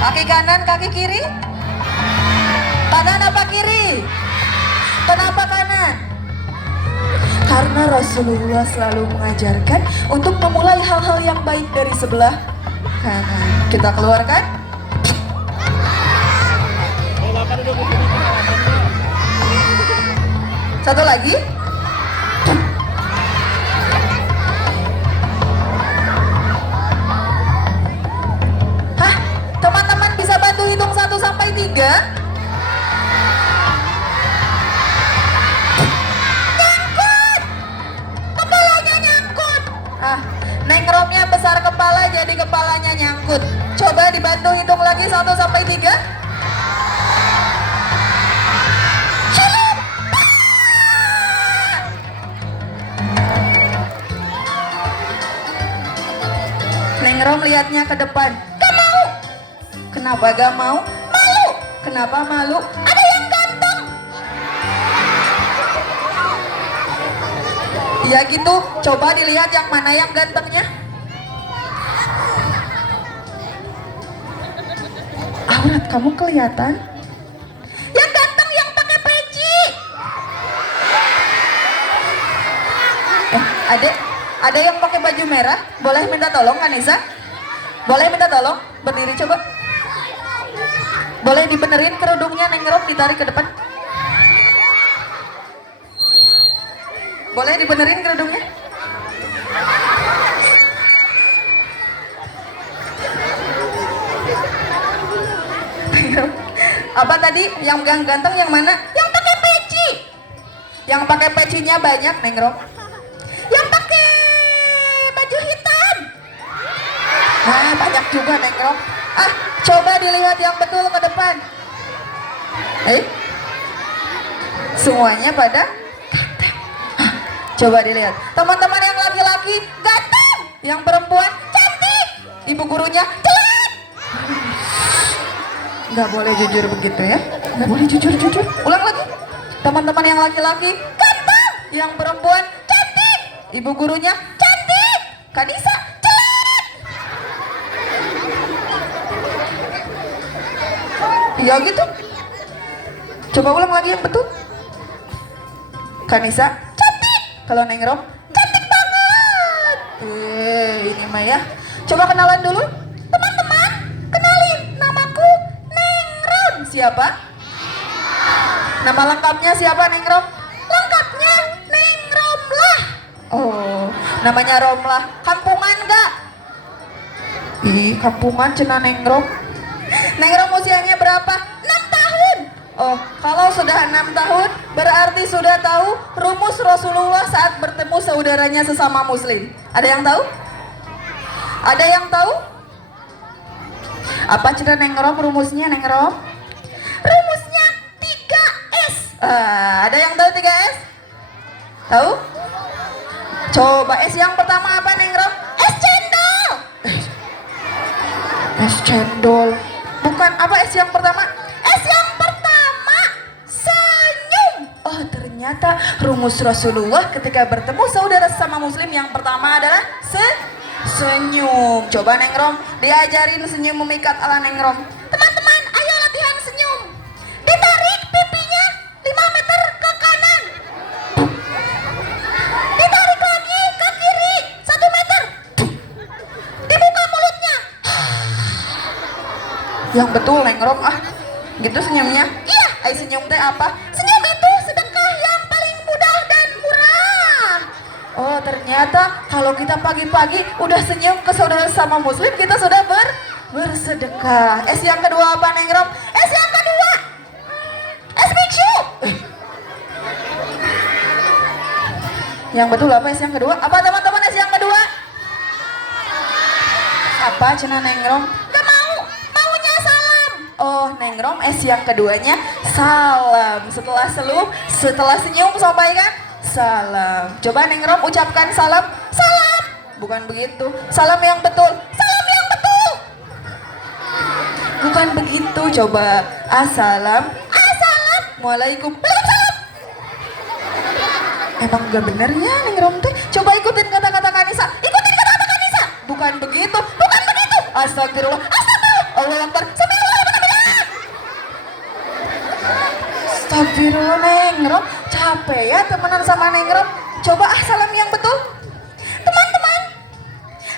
Kaki kanan, kaki kiri. Kanan apa kiri? Kenapa kanan? Karena Rasulullah selalu mengajarkan untuk memulai hal-hal yang baik dari sebelah kanan. Kita keluarkan. Satu lagi. Hah? Teman-teman bisa bantu hitung 1 sampai 3? Neng Romnya besar kepala jadi kepalanya nyangkut. Coba dibantu hitung lagi 1 sampai 3. Neng Rom lihatnya ke depan. Gak mau. Kenapa gak mau? Malu. Kenapa malu? Ada yang ganteng. Ya gitu, coba dilihat yang mana yang gantengnya. Aurat kamu kelihatan. Yang ganteng yang pakai peci. Ada yang pakai baju merah. Boleh minta tolong Anissa? Boleh minta tolong? Berdiri coba. Boleh dibenerin kerudungnya, Neng Rom ditarik ke depan. Boleh dibenerin kerudungnya? Apa tadi? Yang ganteng yang mana? Yang pakai peci. Yang pakai pecinya banyak, Neng Rom. Yang pakai baju hitam. Nah, banyak juga, Neng Rom. Coba dilihat yang betul ke depan. Semuanya pada ganteng. Coba dilihat. Teman-teman yang laki-laki ganteng, yang perempuan cantik, ibu gurunya jelek. Nggak boleh jujur begitu ya. Nggak boleh jujur. Ulang lagi. Teman-teman yang laki-laki ganteng, yang perempuan cantik, ibu gurunya cantik, Kanisa jelek. Ya gitu. Coba ulang lagi yang betul. Kanisa cantik. Kalau Neng Rom cantik banget. Ini mah ya. Coba kenalan dulu. Teman-teman, kenalin, namaku Neng Rom. Siapa? Nama lengkapnya siapa, Neng Rom? Lengkapnya Neng Romlah. Oh, namanya Romlah. Kampungan gak? Ih, kampungan cenah Neng Rom. Neng Rom usianya berapa? 6 tahun. Oh, kalau sudah 6 tahun berarti sudah tahu rumus Rasulullah saat bertemu saudaranya sesama muslim. Ada yang tahu? Ada yang tahu? Apa cerita Neng Rom rumusnya, Neng Rom? Rumusnya 3S. Ada yang tahu 3S? Tahu? Coba S yang pertama apa, Neng Rom? S cendol. S cendol. Bukan, apa S yang pertama? S yang pertama senyum. Oh, ternyata rumus Rasulullah ketika bertemu saudara sama muslim yang pertama adalah senyum. Coba Neng Rom diajarin senyum memikat ala Neng Rom. Teman-teman, ayo latihan senyum. Ditarik pipinya 5 meter ke kanan. Ditarik lagi ke kiri 1 meter. Dibuka mulutnya. Yang betul Neng Rom, gitu senyumnya. Iya, senyum teh apa? Senyum itu sedekah yang paling mudah dan murah. Oh, ternyata kalau kita pagi-pagi udah senyum ke saudara sama muslim, kita sudah bersedekah. S yang kedua apa, Neng Rom? S yang kedua S biksu. Yang betul apa S yang kedua? Apa teman-teman S yang kedua? Apa cenah Neng Rom? Gak mau, maunya salam. Oh, Neng Rom S yang keduanya salam. Setelah senyum sampaikan salam. Coba Neng Rom ucapkan salam. Salam. Bukan begitu. Salam yang betul. Salam yang betul. Bukan begitu. Coba Assalamualaikum. Waalaikumsalam. Emang gak bener ya Neng Rom teh? Coba ikutin kata-kata Kanisa. Ikutin kata-kata Kanisa. Bukan begitu. Bukan begitu. Astagfirullah. Astagfirullah. Allahu Akbar. Astagfirullah Neng Rom, capek ya temenan sama Neng Rom. Coba salam yang betul. Teman-teman,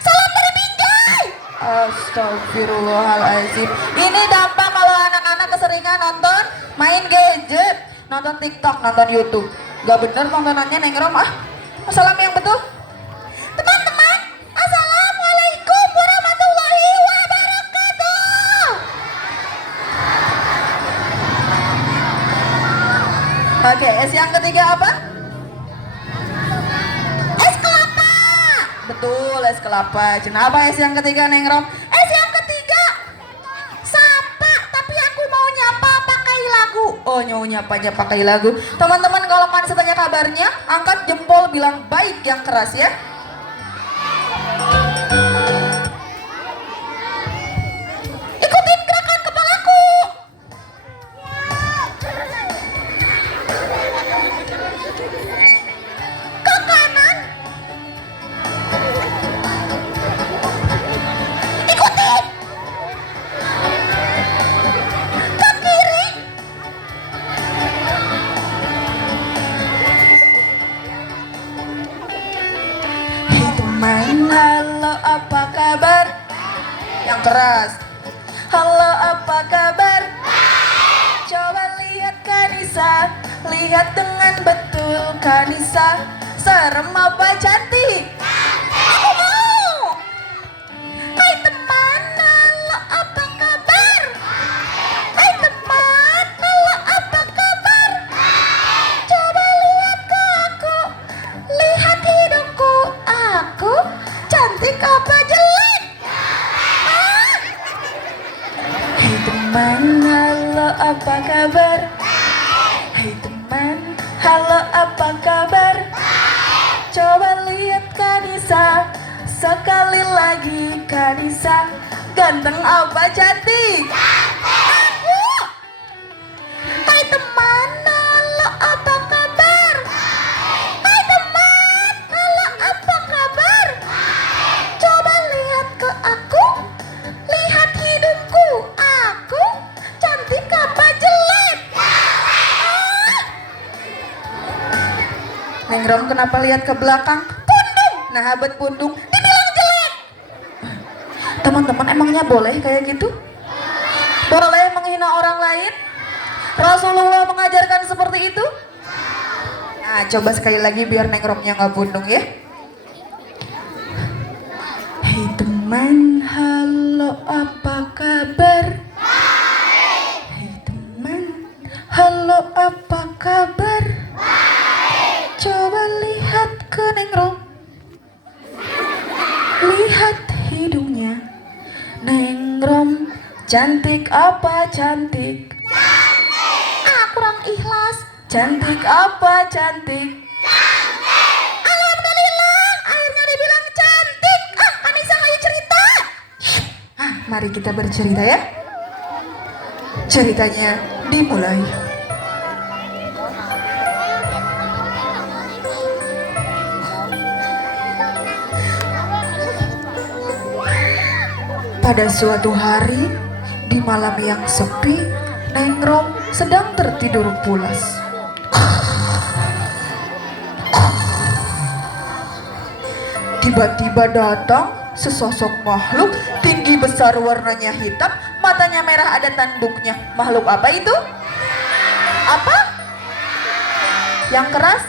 salam dari Binjai. Astagfirullahaladzim. Ini dampak kalau anak-anak keseringan nonton main gadget, nonton TikTok, nonton YouTube. Gak bener tontonannya Neng Rom ah. Salam yang betul. Teman-teman, assalamualaikum warahmatullahi wabarakatuh. Oke, es yang ketiga apa? Es kelapa. Betul, es kelapa. Kenapa es yang ketiga Neng Rom? Es yang ketiga sapa, tapi aku mau nyapa pakai lagu. Oh, nyapanya pakai lagu. Teman-teman kalau kalian tanya kabarnya, angkat jempol bilang baik yang keras ya. Ikutin gerakan kepalaku. Ke kanan. Ikutin. Ke kiri. Hei teman, halo apa kabar? Yang keras. Halo apa kabar? Coba lihat Kanisa, lihat dengan betul Kanisa. Serem apa cantik? Aku mau. Hai teman, halo apa kabar? Hai teman, halo apa kabar? Coba lihat ke aku, lihat hidungku. Aku cantik apa jelek? Ah? Hai teman, halo apa kabar? Hai teman, halo apa kabar? Coba lihat Kanisa, sekali lagi Kanisa. Ganteng apa cantik? Aku. Hai teman, halo apa kabar? Hai teman, halo apa kabar? Coba lihat ke aku, lihat hidungku. Aku cantik apa jelek? Ah? Neng Rom kenapa lihat ke belakang? Pundung. Nah, abet pundung dibilang jelek. Teman-teman emangnya boleh kayak gitu? Boleh menghina orang lain? Rasulullah mengajarkan seperti itu? Nah, coba sekali lagi biar Neng Romnya nggak pundung ya. Hei teman, halo apa kabar? Hei teman, halo apa kabar? Coba lihat ke Neng Rom, lihat hidungnya. Neng Rom cantik apa cantik? Ah, kurang ikhlas. Cantik apa cantik? Alhamdulillah, akhirnya dibilang cantik. Ah, Anissa ayo cerita. Ah, mari kita bercerita ya. Ceritanya dimulai. Pada suatu hari, di malam yang sepi, Neng Rom sedang tertidur pulas. Tiba-tiba datang sesosok makhluk tinggi besar warnanya hitam, matanya merah ada tanduknya. Makhluk apa itu? Apa? Yang keras?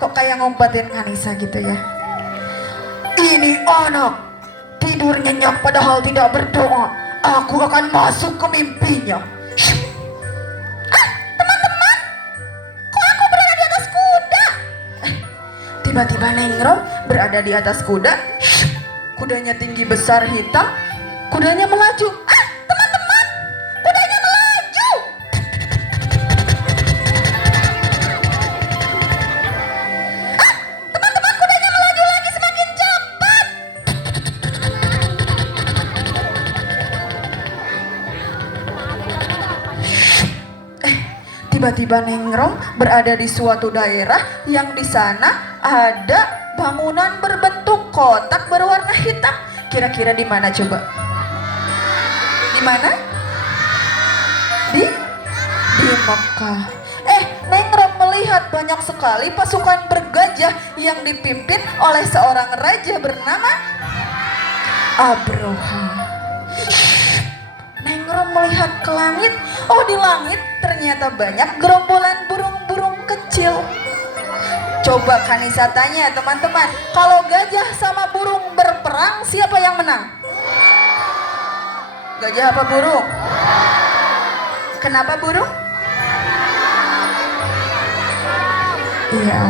Kok kayak ngumpetin Kanisa gitu ya? Ini anak tidur nyenyak padahal tidak berdoa. Aku akan masuk ke mimpinya. Ah, teman-teman, kok aku berada di atas kuda? Tiba-tiba Neng Rom berada di atas kuda. Kudanya tinggi besar hitam. Kudanya melaju. Ah, teman-teman, kudanya melaju. Ah, teman-teman, kudanya melaju lagi semakin cepat. Tiba-tiba Neng Rom berada di suatu daerah yang di sana ada bangunan berbentuk kotak berwarna hitam. Kira-kira di mana coba? Di mana? Di Mekah. Neng Rom melihat banyak sekali pasukan bergajah yang dipimpin oleh seorang raja bernama Abroha. Neng Rom melihat ke langit. Oh, di langit ternyata banyak gerombolan burung-burung kecil. Coba Kanisa tanya teman-teman, kalau gajah sama burung berperang, siapa yang menang? Gajah apa burung? Kenapa burung? Iya.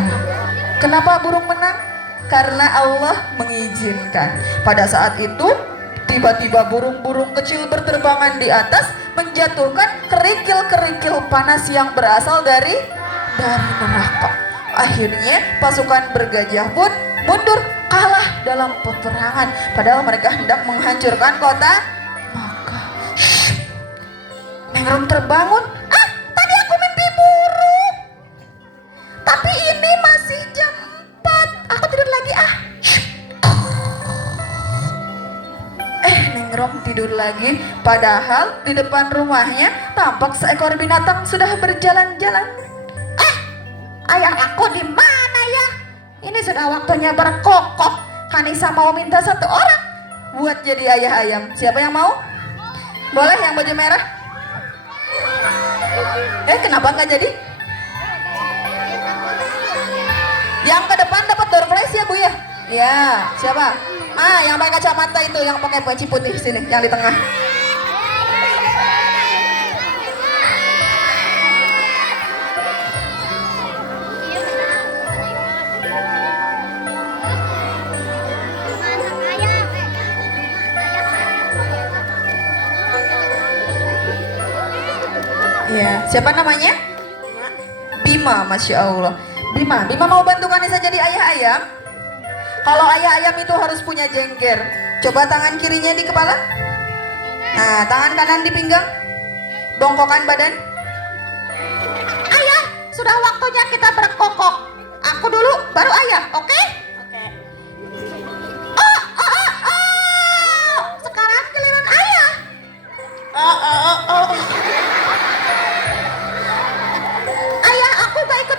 Kenapa burung menang? Karena Allah mengizinkan. Pada saat itu tiba-tiba burung-burung kecil berterbangan di atas menjatuhkan kerikil-kerikil panas yang berasal dari neraka. Akhirnya pasukan bergajah pun mundur, kalah dalam peperangan. Padahal mereka hendak menghancurkan kota Makkah. Neng Rom terbangun. Tadi aku mimpi burung. Tapi ini masih jam 4. Aku tidur lagi Neng Rom tidur lagi. Padahal di depan rumahnya tampak seekor binatang sudah berjalan-jalan. Ayah aku di mana ya? Ini sudah waktunya berkokok. Kanisa mau minta 1 orang buat jadi ayah ayam. Siapa yang mau? Boleh yang baju merah? Kenapa nggak jadi? Yang ke depan dapat door prize ya Bu ya? Ya, siapa? Yang pakai kacamata itu, yang pakai peci putih sini, yang di tengah. Ya, siapa namanya? Bima, Masya Allah. Bima mau bantu Kanisa jadi ayah ayam? Kalau ayah ayam itu harus punya jengger. Coba tangan kirinya di kepala. Nah, tangan kanan di pinggang. Bongkokkan badan. Ayah, sudah waktunya kita berkokok. Aku dulu, baru ayah, oke? Oke. Sekarang giliran ayah.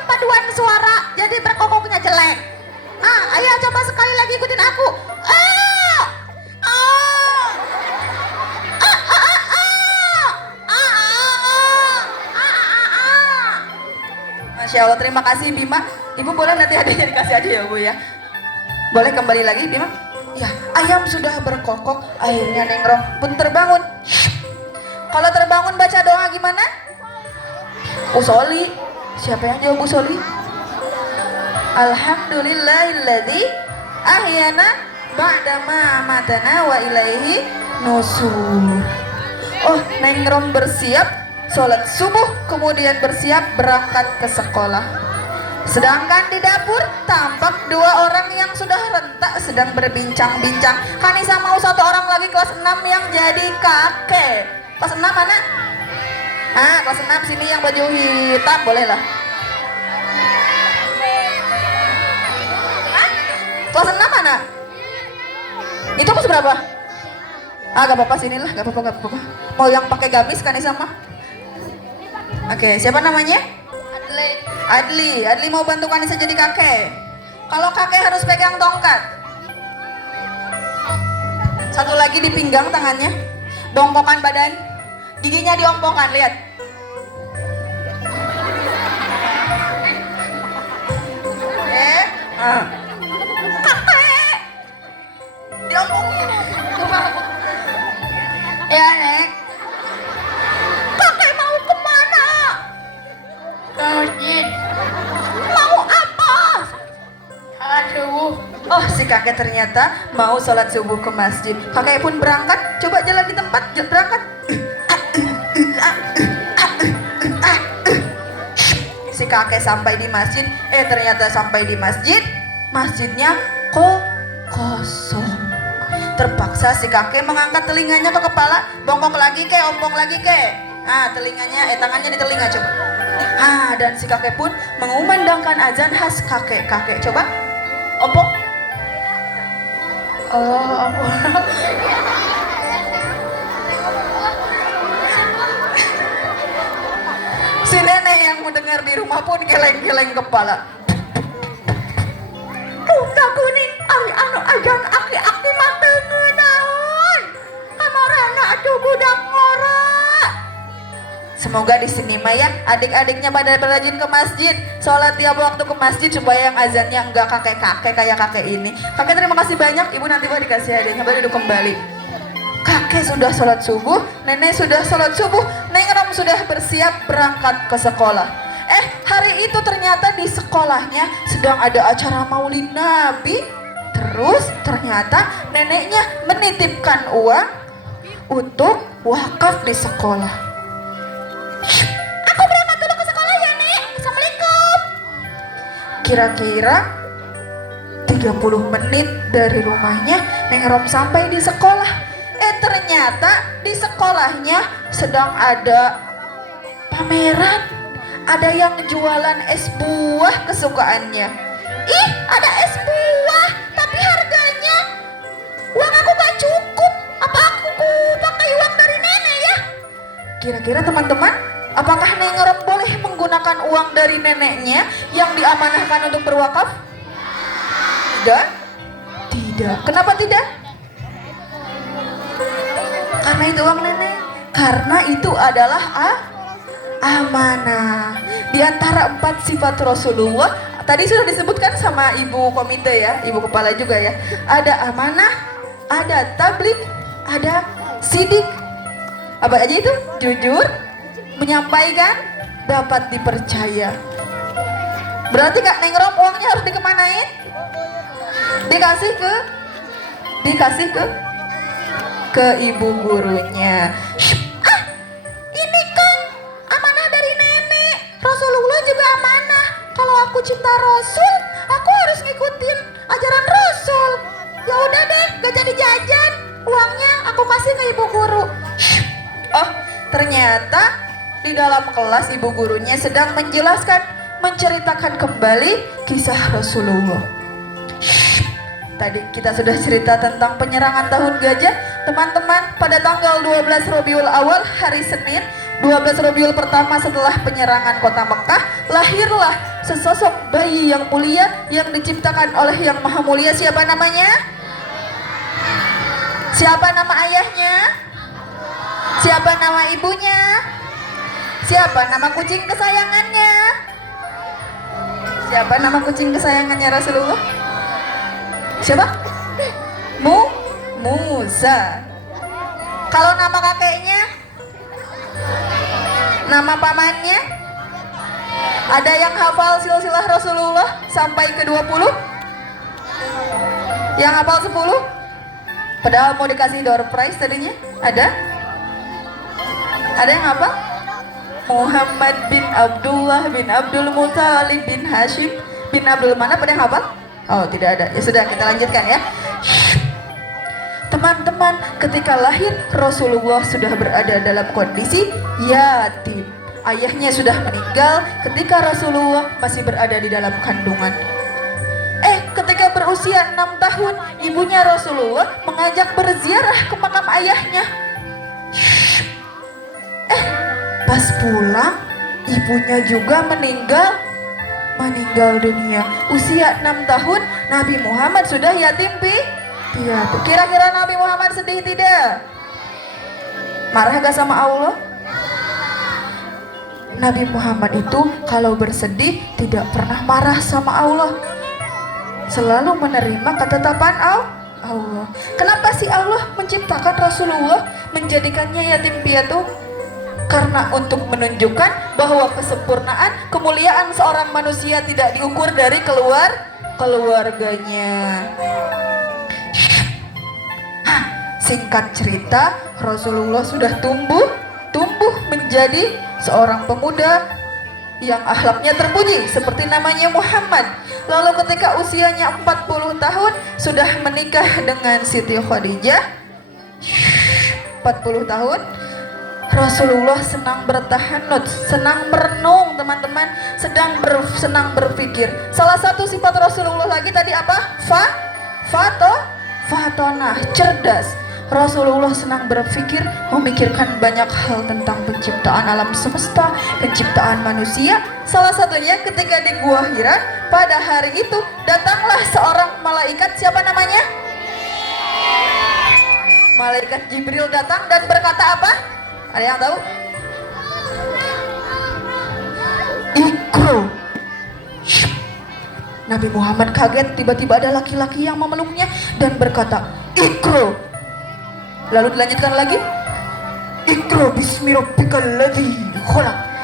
Paduan suara jadi berkokoknya jelek. Ayah coba sekali lagi ikutin aku. Masya Allah, terima kasih Bima. Ibu boleh nanti hadiahnya dikasih aja ya Bu ya. Boleh kembali lagi Bima? Ya, ayam sudah berkokok. Akhirnya Neng Rom pun terbangun. Kalau terbangun baca doa gimana? Usoli. Siapa yang jawab Usoli? Alhamdulillahilladzi ahyana ba'dama matana wa ilaihi nusur. Oh, Neng Rom bersiap sholat subuh, kemudian bersiap berangkat ke sekolah. Sedangkan di dapur tampak 2 orang yang sudah rentak sedang berbincang-bincang. Kanisa mau 1 orang lagi kelas 6 yang jadi kakek. Kelas 6 mana? Kelas 6 sini yang baju hitam, boleh lah. Kelas 6 mana? Itu kelas berapa? Gak apa-apa, sinilah, gak apa-apa. Mau yang pakai gamis Kanisa mah? Oke, siapa namanya? Adli mau bantu Kanisa jadi kakek. Kalau kakek harus pegang tongkat. 1 lagi di pinggang tangannya. Bongkokkan badan. Giginya diompongkan, lihat. Kakek diompongin. Ya Nek. Kakek mau kemana? Ke masjid. Mau apa? Sholat subuh. Oh, si kakek ternyata mau sholat subuh ke masjid. Kakek pun berangkat. Coba jalan di tempat, berangkat. Si kakek sampai di masjid. Ternyata sampai di masjid, masjidnya kosong. Terpaksa si kakek mengangkat telinganya ke kepala. Bongkok lagi ke, ompong lagi ke. Telinganya, tangannya di telinga coba. Dan si kakek pun mengumandangkan azan khas kakek. Coba ompong. Allah Akbar. Si di rumah pun geleng-geleng kepala. Udah kuning, ari anu ajan aki-aki mantengeun naon. Kamarana atuh budak ngora. Semoga di sini mah ya adik-adiknya pada rajin ke masjid, sholat tiap waktu ke masjid supaya yang azannya enggak kakek-kakek kayak kakek ini. Kakek terima kasih banyak, ibu nanti mau dikasih hadiahnya baru duduk kembali. Kakek sudah sholat subuh, nenek sudah sholat subuh, Neng Rom sudah bersiap berangkat ke sekolah. Hari itu ternyata di sekolahnya sedang ada acara maulid Nabi. Terus ternyata neneknya menitipkan uang untuk wakaf di sekolah. Aku berangkat dulu ke sekolah ya Nek, Assalamualaikum. Kira-kira 30 menit dari rumahnya Neng Rom sampai di sekolah. Ternyata di sekolahnya sedang ada pameran. Ada yang jualan es buah kesukaannya. Ih, ada es buah, tapi harganya uang aku gak cukup. Apa aku pakai uang dari nenek ya? Kira-kira teman-teman, apakah Neng Rom boleh menggunakan uang dari neneknya yang diamanahkan untuk berwakaf? Tidak? Tidak. Kenapa tidak? Karena itu uang nenek. Karena itu adalah amanah. Di antara 4 sifat Rasulullah, tadi sudah disebutkan sama ibu komite ya, ibu kepala juga ya. Ada amanah, ada tabligh, ada sidik. Apa aja itu? Jujur, menyampaikan, dapat dipercaya. Berarti Kak Neng Rom uangnya harus dikemanain? Dikasih ke ibu gurunya. Ini kan amanah dari nenek. Rasulullah juga amanah. Kalau aku cinta Rasul, aku harus ngikutin ajaran Rasul. Ya udah deh, gak jadi jajan. Uangnya aku kasih ke ibu guru. Oh, ternyata di dalam kelas ibu gurunya sedang menceritakan kembali kisah Rasulullah. Tadi kita sudah cerita tentang penyerangan tahun gajah. Teman-teman, pada tanggal 12 Rabiul Awal, hari Senin 12 Rabiul pertama setelah penyerangan kota Mekah, lahirlah sesosok bayi yang mulia yang diciptakan oleh Yang Maha Mulia. Siapa namanya? Siapa nama ayahnya? Siapa nama ibunya? Siapa nama kucing kesayangannya? Siapa nama kucing kesayangannya Rasulullah? Siapa? Musa. Kalau nama kakeknya? Nama pamannya? Ada yang hafal silsilah Rasulullah sampai ke 20? Yang hafal 10? Padahal mau dikasih door prize tadinya. Ada? Ada yang hafal? Muhammad bin Abdullah bin Abdul Muthalib bin Hashim bin Abdul Manaf. Ada yang hafal? Oh, tidak ada. Ya sudah, kita lanjutkan ya. Teman-teman, ketika lahir Rasulullah sudah berada dalam kondisi yatim. Ayahnya sudah meninggal ketika Rasulullah masih berada di dalam kandungan. Ketika berusia 6 tahun, ibunya Rasulullah mengajak berziarah ke makam ayahnya. Pas pulang, ibunya juga meninggal dunia. Usia 6 tahun, Nabi Muhammad sudah yatim piatu. Kira-kira Nabi Muhammad sedih tidak? Marah gak sama Allah? Nabi Muhammad itu kalau bersedih tidak pernah marah sama Allah. Selalu menerima ketetapan Allah. Kenapa sih Allah menciptakan Rasulullah, menjadikannya yatim piatu? Karena untuk menunjukkan bahwa kesempurnaan, kemuliaan seorang manusia tidak diukur dari keluarganya. Singkat cerita, Rasulullah sudah tumbuh menjadi seorang pemuda yang akhlaknya terpuji seperti namanya Muhammad. Lalu ketika usianya 40 tahun sudah menikah dengan Siti Khadijah. 40 tahun Rasulullah senang bertahanut, senang merenung teman-teman, senang berpikir. Salah satu sifat Rasulullah lagi tadi apa? Fatonah, cerdas. Rasulullah senang berpikir, memikirkan banyak hal tentang penciptaan alam semesta, penciptaan manusia. Salah satunya ketika di Gua Hira, pada hari itu datanglah seorang malaikat, siapa namanya? Malaikat Jibril datang dan berkata apa? Ada yang tahu? Ikro. Nabi Muhammad kaget, tiba-tiba ada laki-laki yang memeluknya dan berkata, Ikro. Lalu dilanjutkan lagi, Ikro bismi rabbikal ladzi khalaq.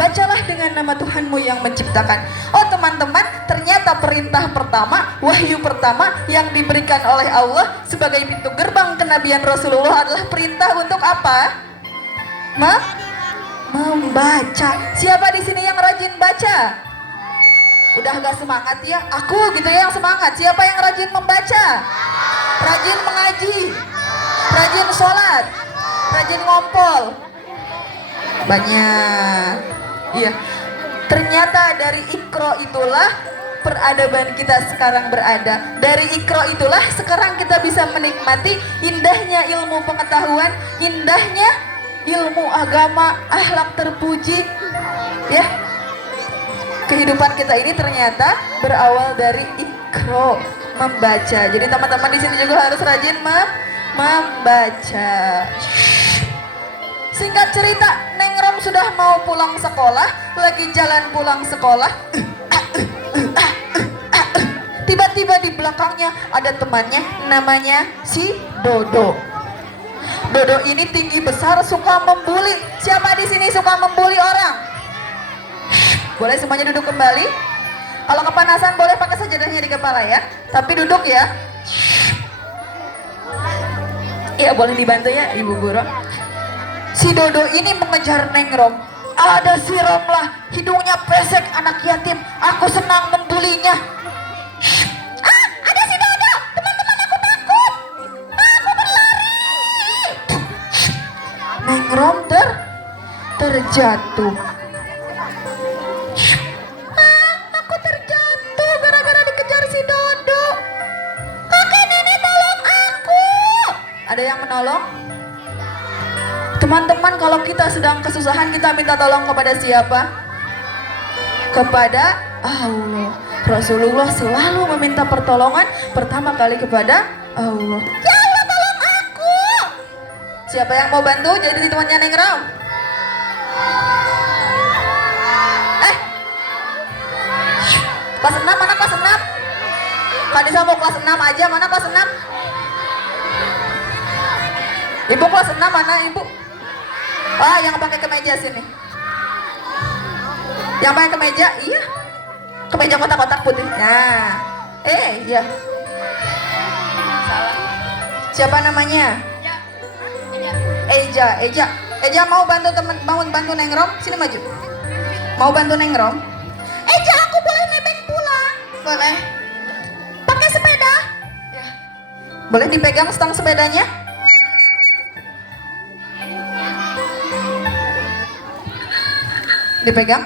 Bacalah dengan nama Tuhanmu yang menciptakan. Oh teman-teman, ternyata perintah pertama, wahyu pertama yang diberikan oleh Allah sebagai pintu gerbang kenabian Rasulullah adalah perintah untuk apa? Membaca. Siapa di sini yang rajin baca? Udah agak semangat ya? Aku gitu ya yang semangat. Siapa yang rajin membaca? Rajin mengaji, rajin sholat, rajin ngompol. Banyak. Iya. Ternyata dari Iqra itulah peradaban kita sekarang berada. Dari Iqra itulah sekarang kita bisa menikmati indahnya ilmu pengetahuan, indahnya ilmu agama, akhlak terpuji. Ya. Kehidupan kita ini ternyata berawal dari Iqra, membaca. Jadi teman-teman di sini juga harus rajin membaca. Singkat cerita, Neng Rom sudah mau pulang sekolah, lagi jalan pulang sekolah. Tiba-tiba di belakangnya ada temannya, namanya si Dodo. Dodo ini tinggi besar, suka membuli. Siapa di sini suka membuli orang? Boleh semuanya duduk kembali. Kalau kepanasan boleh pakai sajadahnya di kepala ya. Tapi duduk ya. Iya boleh dibantu ya Ibu Guru. Si Dodo ini mengejar Neng Rom. Ada si Rom lah, hidungnya pesek, anak yatim. Aku senang membulinya. Ada si Dodo, teman-teman aku takut. Aku berlari. Neng Rom terjatuh. Aku terjatuh gara-gara dikejar si Dodo. Kakek nenek tolong aku. Ada yang menolong? Teman-teman, kalau kita sedang kesusahan, kita minta tolong kepada siapa? Kepada Allah. Rasulullah selalu meminta pertolongan pertama kali kepada Allah. Ya Allah, tolong aku. Siapa yang mau bantu jadi temannya Neng Rom? Kelas 6, mana kelas 6? Kadisa mau kelas 6 aja, mana kelas 6? Ibu kelas 6 mana ibu? Ah, yang pakai kemeja sini. Yang pakai kemeja, iya. Kemeja kotak-kotak putih. Nah, iya. Salah. Siapa namanya? Eja mau bantu bantu Neng Rom? Sini maju. Mau bantu Neng Rom? Eja, aku boleh nebeng pulang? Boleh. Pakai sepeda? Ya. Boleh dipegang stang sepedanya? Dipegang?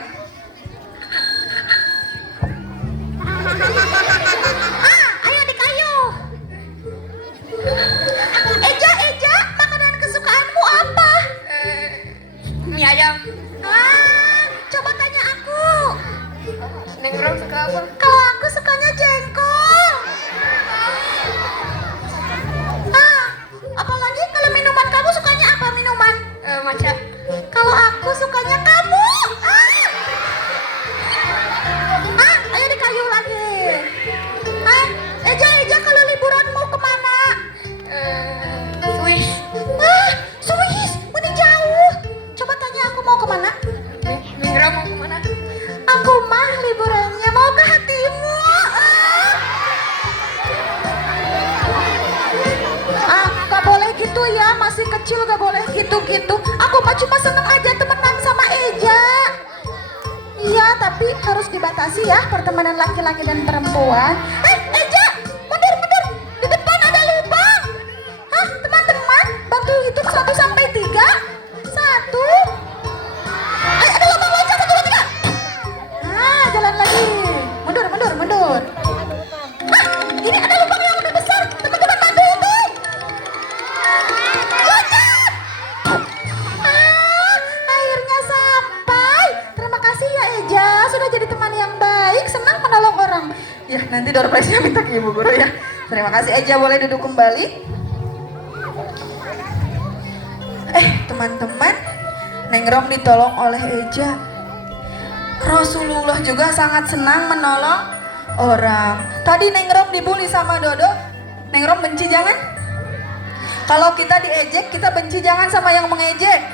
Ayo dikayuh. Eja, makanan kesukaanmu apa? Mie ayam. Coba tanya aku. Neng Rom suka apa? Kalau aku sukanya jengkol. Apalagi kalau minuman kamu sukanya apa minuman? Matcha. Kalau aku sukanya kamu. Ayo dikayu lagi. Eja, kalau liburan mau kemana? Swiss. Swiss, mending jauh. Coba tanya aku mau kemana? Mira mau kemana? Aku mah liburannya mau ke hatimu. Gak boleh gitu ya, masih kecil gak boleh gitu-gitu. Aku mah cuma seneng aja temenan sama Eja. Iya, tapi harus dibatasi ya pertemanan laki-laki dan perempuan. Eja, mundur. Di depan ada lubang. Teman-teman, bantu hitung 1 sampai 3. 1. Ada lubang loncat 1, 2, 3. Jalan lagi. Mundur. Ini ada lubang yang lebih besar. Teman-teman bantu hitung. Ya, nanti door prize-nya minta ke Ibu Guru ya. Terima kasih. Eja boleh duduk kembali. Teman-teman, Neng Rom ditolong oleh Eja. Rasulullah juga sangat senang menolong orang. Tadi Neng Rom dibully sama Dodo. Neng Rom benci jangan? Kalau kita diejek, kita benci jangan sama yang mengejek.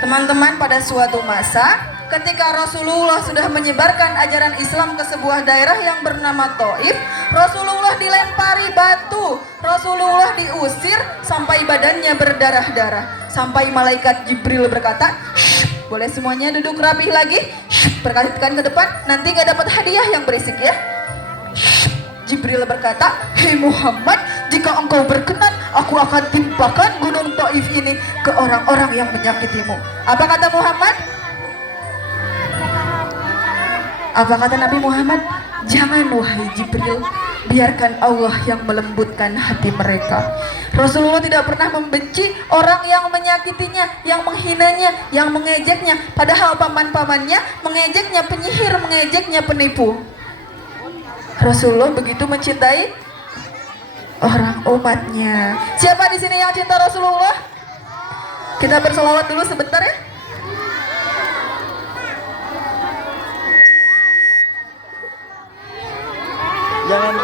Teman-teman, pada suatu masa ketika Rasulullah sudah menyebarkan ajaran Islam ke sebuah daerah yang bernama Taif, Rasulullah dilempari batu, Rasulullah diusir sampai badannya berdarah-darah, sampai malaikat Jibril berkata, boleh semuanya duduk rapi lagi, perhatikan ke depan, nanti gak dapat hadiah yang berisik ya. Jibril berkata, hei Muhammad, jika engkau berkenan, aku akan timpakan gunung Taif ini ke orang-orang yang menyakitimu. Apa kata Muhammad? Apa kata Nabi Muhammad? Jangan wahai Jibril, biarkan Allah yang melembutkan hati mereka. Rasulullah tidak pernah membenci orang yang menyakitinya, yang menghinanya, yang mengejeknya. Padahal paman-pamannya mengejeknya penyihir, mengejeknya penipu. Rasulullah begitu mencintai orang umatnya. Siapa di sini yang cinta Rasulullah? Kita berselawat dulu sebentar ya. Jangan.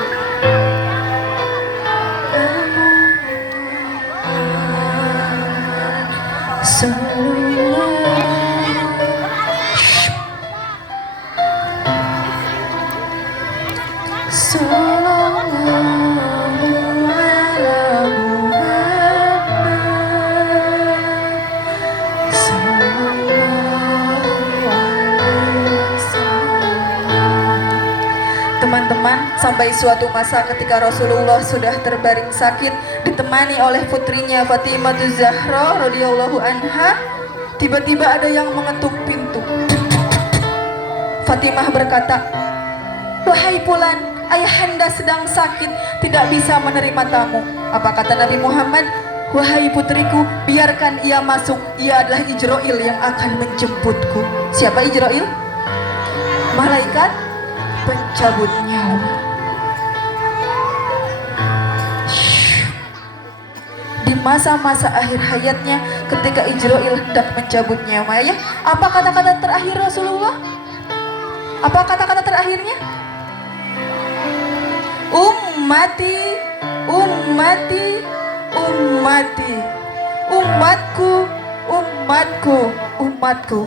Teman-teman, sampai suatu masa ketika Rasulullah sudah terbaring sakit, ditemani oleh putrinya Fatimah Zahra radhiyallahu anha, tiba-tiba ada yang mengetuk pintu. Fatimah berkata, wahai Fulan, ayahanda sedang sakit, tidak bisa menerima tamu. Apa kata Nabi Muhammad? Wahai putriku, biarkan ia masuk, ia adalah Ijrail yang akan menjemputku. Siapa Ijrail? Malaikat pencabut nyawa. Di masa-masa akhir hayatnya, ketika Ijrail hendak mencabut nyawanya, apa kata-kata terakhir Rasulullah? Apa kata-kata terakhirnya? Ummati, ummati, ummati, umatku, umatku, umatku.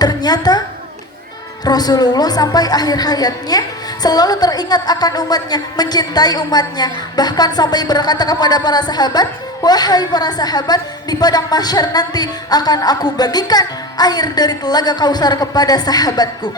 Ternyata Rasulullah sampai akhir hayatnya selalu teringat akan umatnya, mencintai umatnya, bahkan sampai berkata kepada para sahabat, wahai para sahabat, di padang mahsyar nanti akan aku bagikan air dari telaga Kausar kepada sahabatku,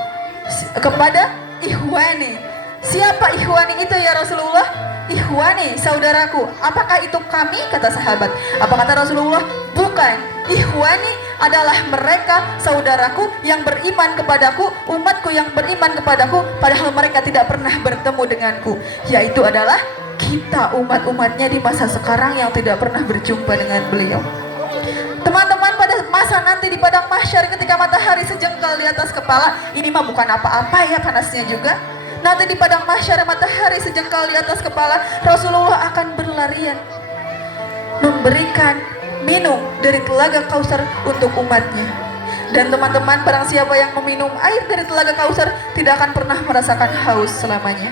kepada ikhwani. Siapa ikhwani itu ya Rasulullah? Ikhwani, saudaraku. Apakah itu kami? Kata sahabat. Apa kata Rasulullah? Bukan. Ikhwani adalah mereka saudaraku yang beriman kepadaku, umatku yang beriman kepadaku, padahal mereka tidak pernah bertemu denganku. Yaitu adalah kita umat-umatnya di masa sekarang yang tidak pernah berjumpa dengan beliau. Teman-teman, pada masa nanti di padang mahsyar ketika matahari sejengkal di atas kepala, ini mah bukan apa-apa ya panasnya juga. Nanti di padang mahsyar matahari sejengkal di atas kepala, Rasulullah akan berlarian memberikan minum dari telaga Kausar untuk umatnya. Dan teman-teman, barang siapa yang meminum air dari telaga Kausar tidak akan pernah merasakan haus selamanya.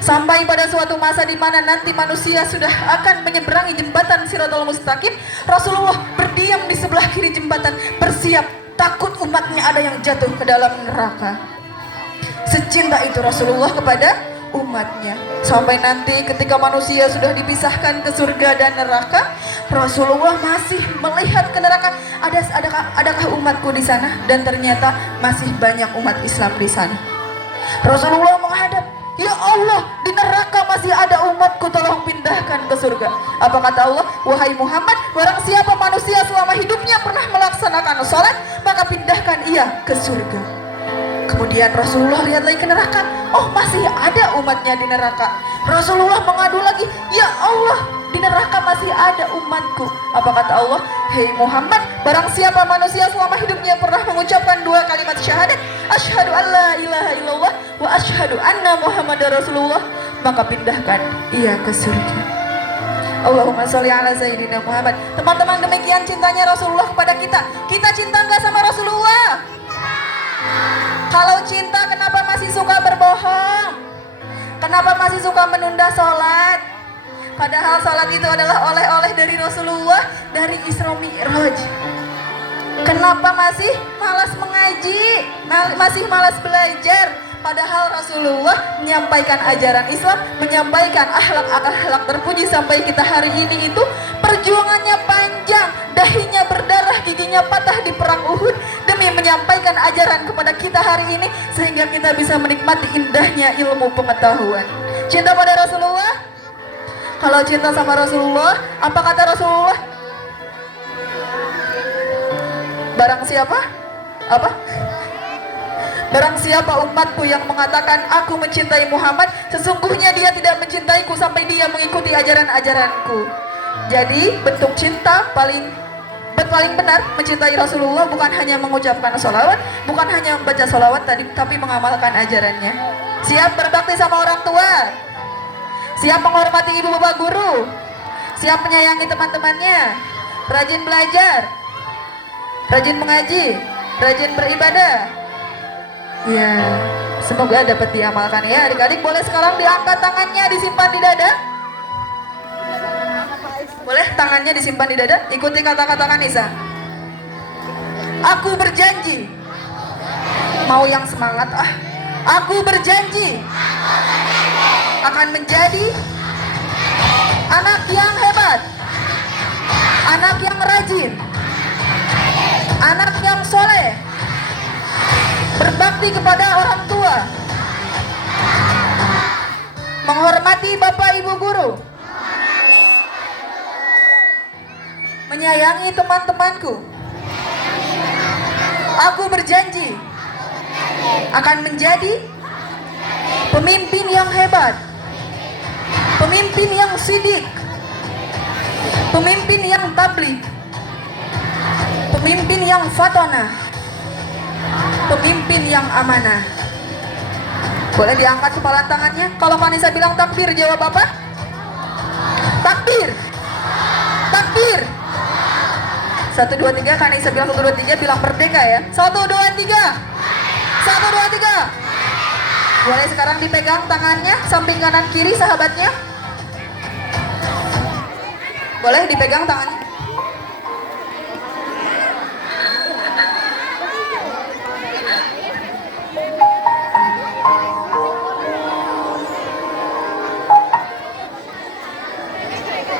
Sampai pada suatu masa di mana nanti manusia sudah akan menyeberangi jembatan Shiratal Mustaqim, Rasulullah berdiam di sebelah kiri jembatan, bersiap takut umatnya ada yang jatuh ke dalam neraka. Secinta itu Rasulullah kepada umatnya. Sampai nanti ketika manusia sudah dipisahkan ke surga dan neraka, Rasulullah masih melihat ke neraka. Adakah umatku di sana? Dan ternyata masih banyak umat Islam di sana. Rasulullah menghadap, ya Allah, di neraka masih ada umatku, tolong pindahkan ke surga. Apa kata Allah? Wahai Muhammad, barang siapa manusia selama hidupnya pernah melaksanakan sholat, maka pindahkan ia ke surga. Kemudian Rasulullah lihat lagi ke neraka, oh masih ada umatnya di neraka. Rasulullah mengadu lagi, ya Allah, di neraka masih ada umatku. Apa kata Allah? Hei Muhammad, barang siapa manusia selama hidupnya pernah mengucapkan 2 kalimat syahadat, asyhadu an la ilaha illallah wa asyhadu anna muhammadar rasulullah, maka pindahkan ia ke surga. Allahumma sholli ala sayyidina Muhammad. Teman-teman, demikian cintanya Rasulullah kepada kita. Kita cinta nggak sama Rasulullah? Kalau cinta, kenapa masih suka berbohong? Kenapa masih suka menunda sholat? Padahal salat itu adalah oleh-oleh dari Rasulullah, dari Isra Mi'raj. Kenapa masih malas mengaji, masih malas belajar? Padahal Rasulullah menyampaikan ajaran Islam, menyampaikan akhlak-akhlak terpuji sampai kita hari ini itu perjuangannya panjang, dahinya berdarah, giginya patah di perang Uhud demi menyampaikan ajaran kepada kita hari ini sehingga kita bisa menikmati indahnya ilmu pengetahuan. Cinta pada Rasulullah. Kalau cinta sama Rasulullah, apa kata Rasulullah? Barang siapa? Apa? Barang siapa umatku yang mengatakan aku mencintai Muhammad, sesungguhnya dia tidak mencintaiku sampai dia mengikuti ajaran-ajaranku. Jadi bentuk cinta paling benar mencintai Rasulullah bukan hanya mengucapkan sholawat, bukan hanya membaca sholawat tadi, tapi mengamalkan ajarannya. Siap berbakti sama orang tua, siap menghormati ibu bapak guru, siap menyayangi teman-temannya, rajin belajar, rajin mengaji, rajin beribadah. Ya, semoga dapat diamalkan ya adik-adik. Boleh sekarang diangkat tangannya, disimpan di dada. Boleh tangannya disimpan di dada. Ikuti kata-kata Kanisa. Aku berjanji. Mau yang semangat ah. Aku berjanji akan menjadi anak yang hebat, anak yang rajin, anak yang soleh, berbakti kepada orang tua, menghormati bapak ibu guru, menyayangi teman-temanku. Aku berjanji akan menjadi pemimpin yang hebat, pemimpin yang sidik, pemimpin yang tabligh, pemimpin yang fatonah, pemimpin yang amanah. Boleh diangkat kepala tangannya. Kalau Kanisa bilang takbir, jawab apa? Takbir. Takbir. 1, 2, 3. Kanisa bilang 1, 2, 3, bilang merdeka ya. 1, 2, 3. 1, 2, 3. Boleh sekarang dipegang tangannya, samping kanan kiri sahabatnya. Boleh dipegang tangannya.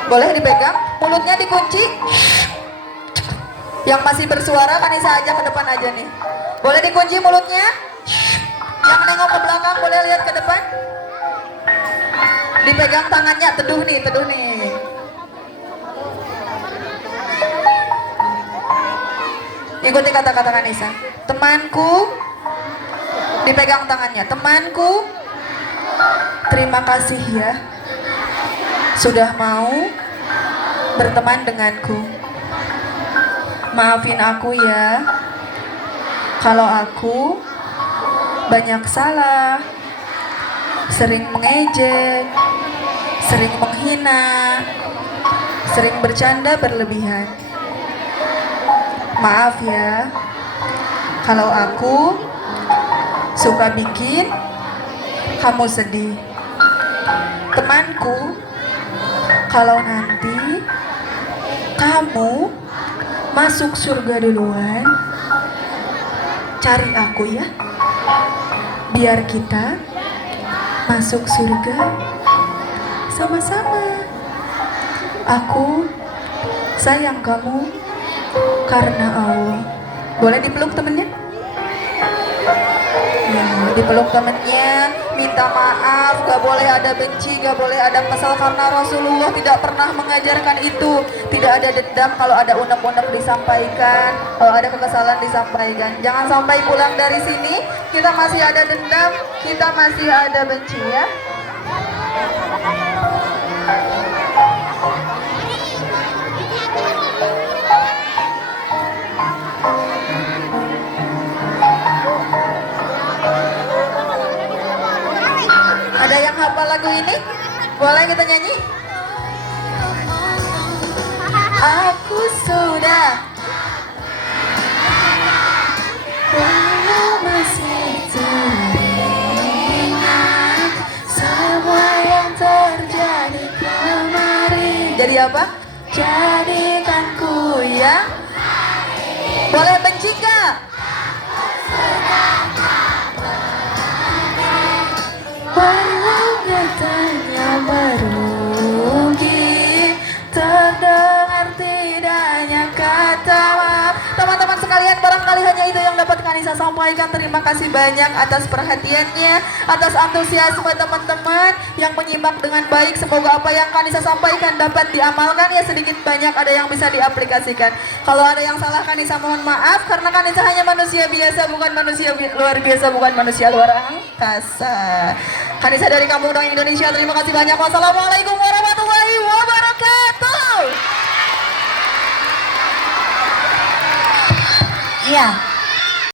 Boleh dipegang, mulutnya dikunci. Yang masih bersuara Kanisa ajak ke depan aja nih. Boleh dikunci mulutnya. Yang nengok ke belakang boleh lihat ke depan. Dipegang tangannya, teduh nih, teduh nih. Ikuti kata-kata Kanisa. Temanku, dipegang tangannya. Temanku, terima kasih ya sudah mau berteman denganku. Maafin aku ya kalau aku banyak salah, sering mengejek, sering menghina, sering bercanda berlebihan. Maaf ya kalau aku suka bikin kamu sedih. Temanku, kalau nanti kamu masuk surga duluan, cari aku ya, biar kita masuk surga sama-sama. Aku sayang kamu karena Allah. Boleh dipeluk temennya? Ya, dipeluk temennya, minta maaf, gak boleh ada benci, gak boleh ada kesal karena Rasulullah tidak pernah mengajarkan itu. Tidak ada dendam, kalau ada unek-unek disampaikan, kalau ada kekesalan disampaikan. Jangan sampai pulang dari sini kita masih ada dendam, kita masih ada benci ya. apa lagu ini? Boleh kita nyanyi? Aku sudah walau masih teringat semua yang terjadi kemarin. Jadi apa? Jadikan ku yang boleh benci gak? Walau nyatanya merugi, terdengar tidaknya kata maaf. Teman-teman sekalian, barangkali hanya itu yang dapat Kanisa sampaikan. Terima kasih banyak atas perhatiannya, atas antusiasme teman-teman yang menyimak dengan baik. Semoga apa yang Kanisa sampaikan dapat diamalkan ya, sedikit banyak ada yang bisa diaplikasikan. Kalau ada yang salah Kanisa mohon maaf, karena Kanisa hanya manusia biasa, bukan manusia luar biasa, bukan manusia luar angkasa. Kanisa dari Kampung Dongeng Indonesia, terima kasih banyak. Wassalamualaikum warahmatullahi wabarakatuh. Iya.